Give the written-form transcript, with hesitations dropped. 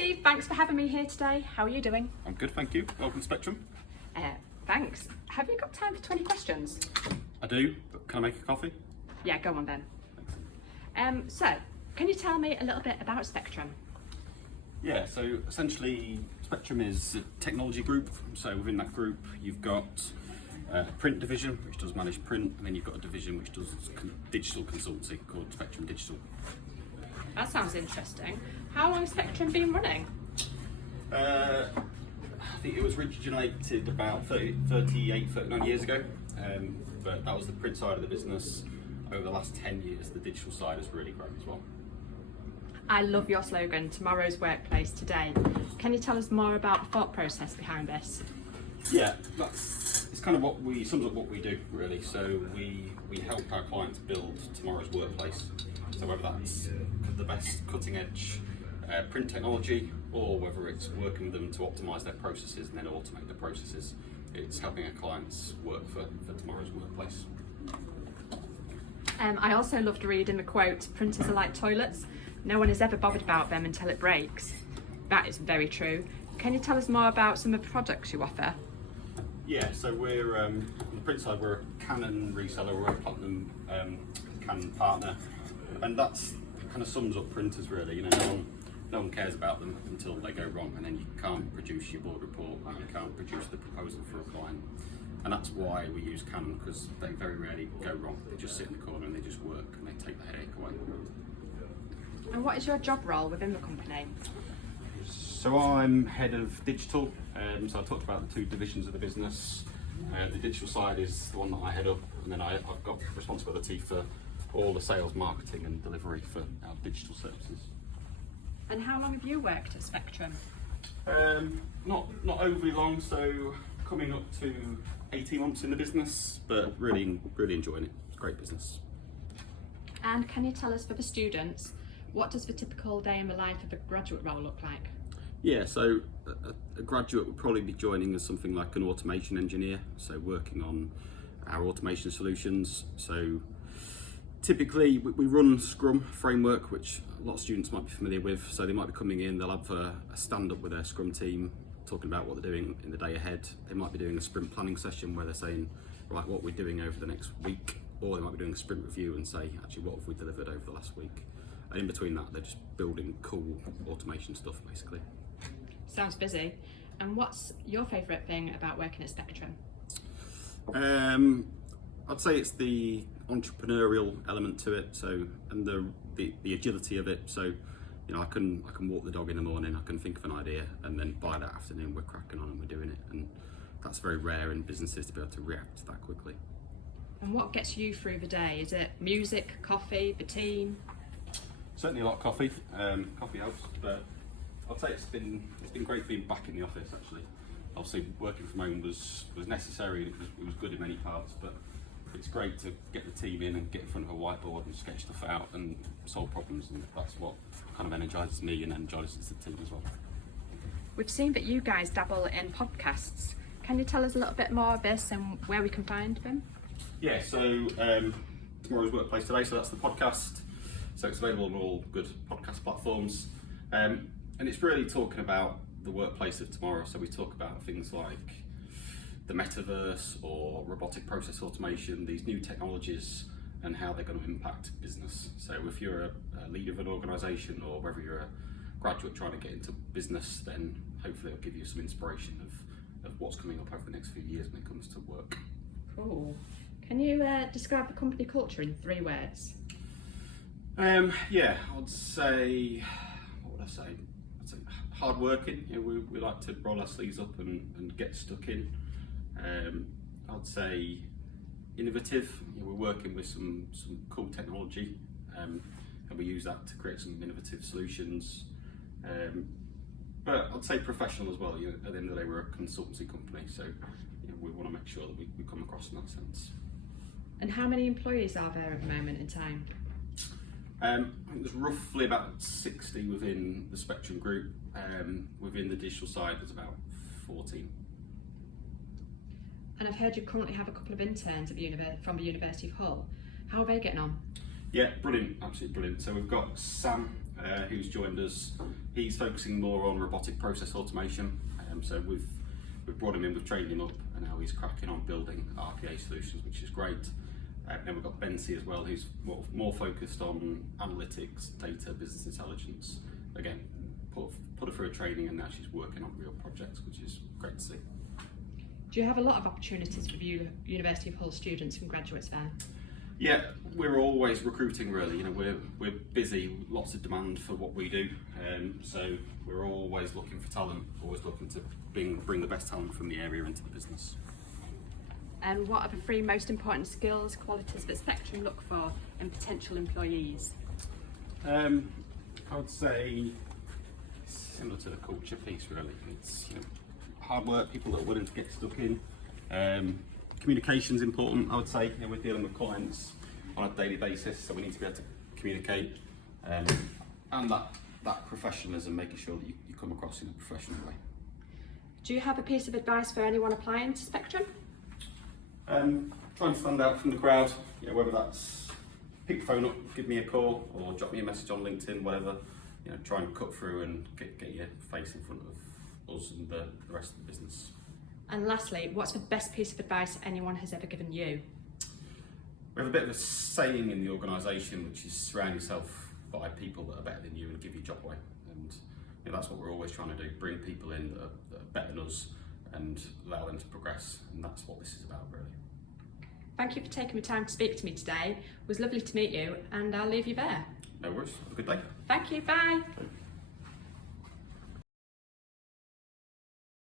Steve, thanks for having me here today. How are you doing? I'm good, thank you. Welcome to Spectrum. Thanks. Have you got time for 20 questions? I do, but can I make a coffee? Yeah, go on then. So, can you tell me a little bit about Spectrum? Yeah, so essentially Spectrum is a technology group. So within that group you've got a print division which does manage print, and then you've got a division which does digital consultancy called Spectrum Digital. That sounds interesting. How long has Spectrum been running? I think it was originated about 39 years ago, but that was the print side of the business. Over the last 10 years, the digital side has really grown as well. I love your slogan, tomorrow's workplace today. Can you tell us more about the thought process behind this? Yeah, it's kind of sums up what we do really. So we help our clients build tomorrow's workplace. So whether that's the best cutting edge print technology, or whether it's working with them to optimise their processes and then automate the processes, it's helping our clients work for tomorrow's workplace. I also loved reading the quote, printers are like toilets. No one is ever bothered about them until it breaks. That is very true. Can you tell us more about some of the products you offer? Yeah, so we're on the print side, we're a Canon reseller, we're a platinum Canon partner, and that's kind of sums up printers really. You know, no one cares about them until they go wrong, and then you can't produce your board report, and you can't produce the proposal for a client. And that's why we use Canon, because they very rarely go wrong. They just sit in the corner and they just work and they take the headache away. And what is your job role within the company? So I'm head of digital, so I talked about the two divisions of the business. The digital side is the one that I head up, and then I've got responsibility for all the sales, marketing and delivery for our digital services. And how long have you worked at Spectrum? Not overly long, so coming up to 18 months in the business, but really enjoying it. It's a great business. And can you tell us, for the students, what does the typical day in the life of a graduate role look like? Yeah, so a graduate would probably be joining as something like an automation engineer, so working on our automation solutions. So typically we run Scrum framework, which a lot of students might be familiar with. So they might be coming in, they'll have a stand-up with their Scrum team, talking about what they're doing in the day ahead. They might be doing a sprint planning session where they're saying, right, what we're doing over the next week, or they might be doing a sprint review and say, actually, what have we delivered over the last week? And in between that, they're just building cool automation stuff, basically. Sounds busy. And what's your favourite thing about working at Spectrum? I'd say it's the entrepreneurial element to it, so, and the agility of it. So, you know, I can walk the dog in the morning, I can think of an idea, and then by that afternoon we're cracking on and we're doing it, and that's very rare in businesses to be able to react that quickly. And what gets you through the day? Is it music, coffee, the team? Certainly a lot of coffee. Coffee helps, but I'd say it's been great being back in the office actually. Obviously working from home was necessary, and it was good in many parts, but it's great to get the team in and get in front of a whiteboard and sketch stuff out and solve problems, and that's what kind of energises me and energises the team as well. We've seen that you guys dabble in podcasts. Can you tell us a little bit more of this and where we can find them? Yeah, so tomorrow's workplace today, so that's the podcast. So it's available on all good podcast platforms, and it's really talking about the workplace of tomorrow. So we talk about things like the metaverse or robotic process automation, these new technologies and how they're going to impact business. So if you're a leader of an organisation, or whether you're a graduate trying to get into business, then hopefully it'll give you some inspiration of what's coming up over the next few years when it comes to work. Cool. Can you describe the company culture in 3 words? Yeah, I'd say, what would I say? I'd say hard working. You know, we like to roll our sleeves up and get stuck in. I'd say innovative. You know, we're working with some cool technology, and we use that to create some innovative solutions. But I'd say professional as well. You know, at the end of the day, we're a consultancy company, so you know, we want to make sure that we come across in that sense. And how many employees are there at the moment in time? I think there's roughly about 60 within the Spectrum group. Within the digital side, there's about 14. And I've heard you currently have a couple of interns from the University of Hull. How are they getting on? Yeah, brilliant, absolutely brilliant. So we've got Sam, who's joined us. He's focusing more on robotic process automation. So we've brought him in, we've trained him up, and now he's cracking on building RPA solutions, which is great. Then we've got Bensi as well, who's more focused on analytics, data, business intelligence. Again, put her through a training, and now she's working on real projects, which is great to see. Do you have a lot of opportunities for University of Hull students and graduates there? Yeah, we're always recruiting really. You know, we're busy, lots of demand for what we do. So we're always looking for talent, always looking to bring the best talent from the area into the business. And what are the 3 most important skills, qualities that Spectrum look for in potential employees? I would say similar to the culture piece really. It's, you know, hard work, people that are willing to get stuck in. Communication's important, I would say. You know, we're dealing with clients on a daily basis, so we need to be able to communicate. And that professionalism, making sure that you come across in a professional way. Do you have a piece of advice for anyone applying to Spectrum? Try and stand out from the crowd, you know, whether that's pick the phone up, give me a call, or drop me a message on LinkedIn, whatever. You know, try and cut through and get your face in front of us and the rest of the business. And lastly, what's the best piece of advice anyone has ever given you? We have a bit of a saying in the organisation, which is surround yourself by people that are better than you and give your job away. And you know, that's what we're always trying to do, bring people in that are better than us and allow them to progress. And that's what this is about, really. Thank you for taking the time to speak to me today. It was lovely to meet you, and I'll leave you there. No worries. Have a good day. Thank you. Bye.